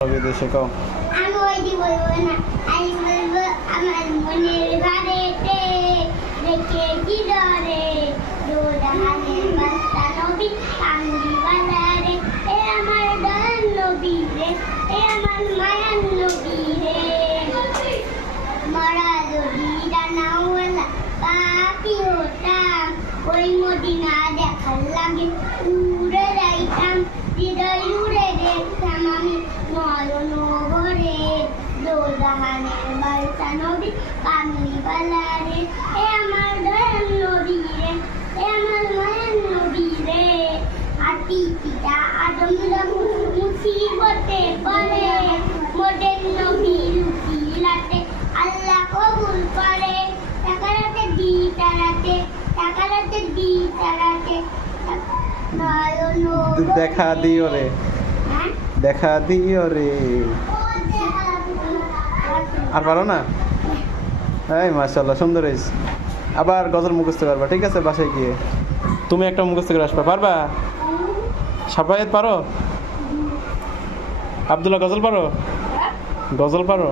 বিদেশে কও আমি ওইটি বলব না আমি বলব আমার মনের ঘরেতে রেখেছি ডরে রোদাহানের বাস্তা নবী কান্দি বাজারে এ আমার দয়ার নবী রে এ আমার মায়ার নবী রে মরা যদি ডানাওয়ালা পাপি হতাম ওই মদিনা দেখার লাগে উড়ে যাইতাম দোজাহানের বালতা নবী কামলি বালারে এ আমার দয়ার নবী রে এ আমার মায়ের নবী রে আতি পিতা আদম রবু মুসিবতে পড়ে মোদের নবী রুকিলাতে আল্লাহ কবুল করে টাকারাতে দি তারাতে দি তারাতে দেখা দিও রে। হ্যাঁ? দেখা দিও রে। আর পারো না? এই মাশাল্লাহ সুন্দর হয়েছে। আবার গজল মুখস্থ পারবা ঠিক আছে? বাসায় গিয়ে। তুমি একটা মুখস্থ করে আসবা, পারবা? সাফায়েত পারো? আবদুল্লাহ, গজল পারো? গজল পারো?